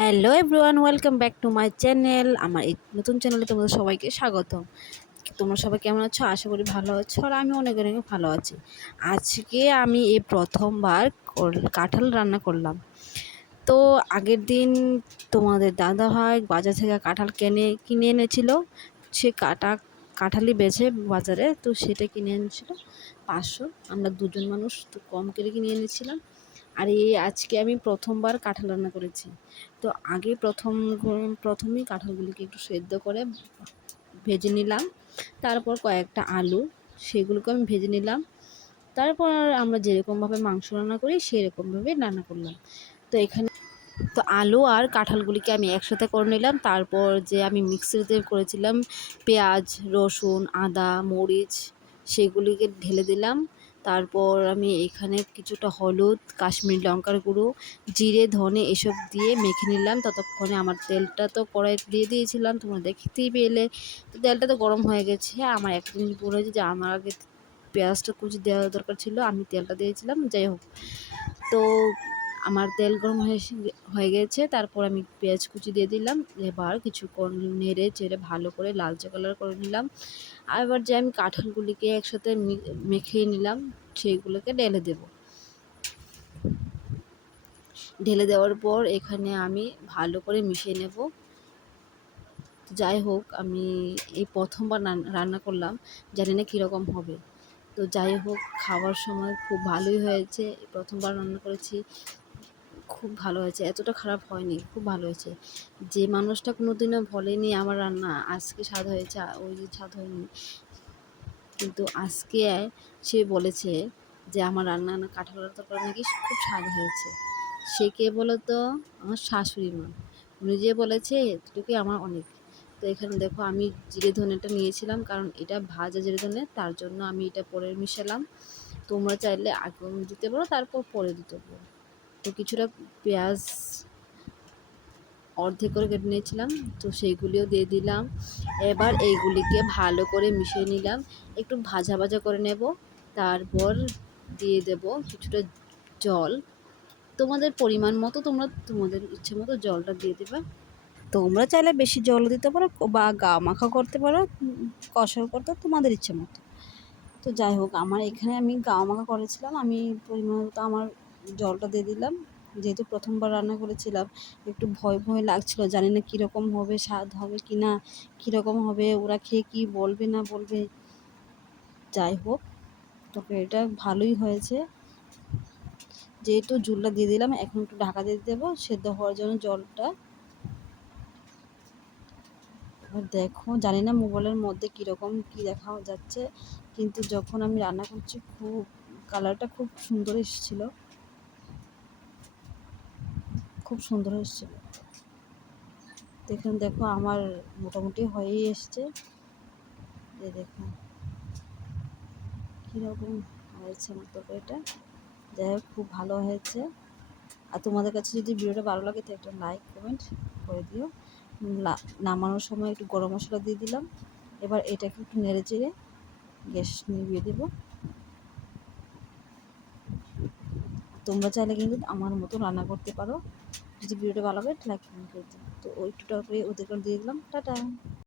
Hello everyone, welcome back to my channel. আমার এই নতুন চ্যানেলে তোমাদের সবাইকে স্বাগতম। তোমরা সবাই কেমন আছো? আশা করি ভালো আছো, আর আমি অনেক অনেক ভালো আছি। আজকে আমি এই প্রথমবার কাঁঠাল রান্না করলাম। তো আগের দিন তোমাদের দাদা ভাই বাজার থেকে কাঁঠাল কিনে এনেছিল। সে কাঁঠালই বেচে বাজারে, তো সেটা কিনে এনেছিল 500। আমরা দুজন মানুষ, তো কম করে কিনে এনেছিলাম। আর এই আজকে আমি প্রথমবার কাঁঠাল রান্না করেছি। তো আগে প্রথমেই কাঁঠালগুলিকে একটু সেদ্ধ করে ভেজে নিলাম। তারপর কয়েকটা আলু, সেগুলোকে আমি ভেজে নিলাম। তারপর আমরা যেরকমভাবে মাংস রান্না করি সেরকমভাবে রান্না করলাম। তো আলু আর কাঁঠালগুলিকে আমি একসাথে করে নিলাম। তারপর যে আমি মিক্সিতে করেছিলাম পেঁয়াজ, রসুন, আদা, মরিচ, সেগুলিকে ঢেলে দিলাম। তারপর আমি এখানে কিছুটা হলুদ, কাশ্মীরি লঙ্কার গুঁড়ো, জিরে, ধনে এসব দিয়ে মেখে নিলাম। ততক্ষণে আমার তেলটা তো কড়াইতে দিয়ে দিয়েছিলাম, তোমরা দেখতেই পেলে। তো তেলটা তো গরম হয়ে গেছে। আমার একটা জিনিস ভুল হয়েছে যে আমার আগে পেঁয়াজটা কুচি দেওয়া দরকার ছিল, আমি তেলটা দিয়েছিলাম। যাই হোক, তো আমার তেল গরম হয়ে গেছে। তারপর আমি পেঁয়াজ কুচি দিয়ে দিলাম। এবার কিছুক্ষণ নেড়ে চেড়ে ভালো করে লালচে কালার করে নিলাম। আর এবার যে আমি কাঁঠালগুলিকে একসাথে মেখে নিলাম, সেইগুলোকে ঢেলে দেওয়ার পর এখানে আমি ভালো করে মিশিয়ে নেব। যাই হোক, আমি এই প্রথমবার রান্না করলাম, জানি না কীরকম হবে। তো যাই হোক, খাওয়ার সময় খুব ভালোই হয়েছে। প্রথমবার রান্না করেছি, খুব ভালো হয়েছে, এতটা খারাপ হয়নি, খুব ভালো হয়েছে। যে মানুষটা কোনোদিনও বলেনি আমার রান্না আজকে স্বাদ হয়েছে, ওই যে স্বাদ হয়নি, কিন্তু আজকে সে বলেছে যে আমার রান্না কাঁঠালের তরকারি নাকি খুব স্বাদ হয়েছে। সে কে বলো তো? আমার শাশুড়ি মা। উনি যে বলেছে এটুকুই আমার অনেক। তো এখানে দেখো, আমি জিরে ধনেটা নিয়েছিলাম, কারণ এটা ভাজা জিরে ধনে, তার জন্য আমি এটা পরে মিশালাম। তোমরা চাইলে আগে দিতে পারো, তারপর পরে দিতে পারো। তো কিছুটা পেঁয়াজ অর্ধেক করে কেটে নিয়েছিলাম, তো সেইগুলিও দিয়ে দিলাম। এবার এইগুলিকে ভালো করে মিশিয়ে নিলাম, একটু ভাজা ভাজা করে নেব। তারপর দিয়ে দেব কিছুটা জল। তোমাদের পরিমাণ মতো তোমরা তোমাদের ইচ্ছে মতো জলটা দিয়ে দেবে। তোমরা চাইলে বেশি জল দিতে পারো বা গা মাখা করতে পারো, কষাও করতে, তোমাদের ইচ্ছে মতো। তো যাই হোক, আমার এখানে আমি গা মাখা করেছিলাম, আমি পরিমাণ মতো আমার জলটা দিয়ে দিলাম। যেহেতু প্রথমবার রান্না করেছিলাম, একটু ভয় ভয় লাগছিল, জানি না কীরকম হবে, স্বাদ হবে কি না, কীরকম হবে, ওরা খেয়ে কি বলবে না বলবে। যাই হোক, তবে এটা ভালোই হয়েছে। যেহেতু ঝোলটা দিয়ে দিলাম, এখন একটু ঢাকা দিয়ে দেবো সেদ্ধ হওয়ার জন্য জলটা। এবার দেখো, জানি না মোবাইলের মধ্যে কীরকম কী দেখা যাচ্ছে, কিন্তু যখন আমি রান্না করছি খুব কালারটা খুব সুন্দর এসেছিলো, খুব সুন্দর এসেছিল। দেখুন, দেখো আমার মোটামুটি হয়েই এসছে। দেখো কীরকম হয়েছে আমার তরকারিটা। যাই হোক, খুব ভালো হয়েছে। আর তোমাদের কাছে যদি ভিডিওটা ভালো লাগে তো একটা লাইক কমেন্ট করে দিও। নামানোর সময় একটু গরম মশলা দিয়ে দিলাম। এবার এটাকে একটু নেড়ে চেড়ে গ্যাস নিভিয়ে দেবো। তোমরা চাইলে কিন্তু আমার মতো রান্না করতে পারো। যদি ভিডিওটা ভালো লাগে লাইক কমেন্ট করে দিও। তো ওই একটু তরকারি ওদের করে দিয়ে দিলাম। টাটা।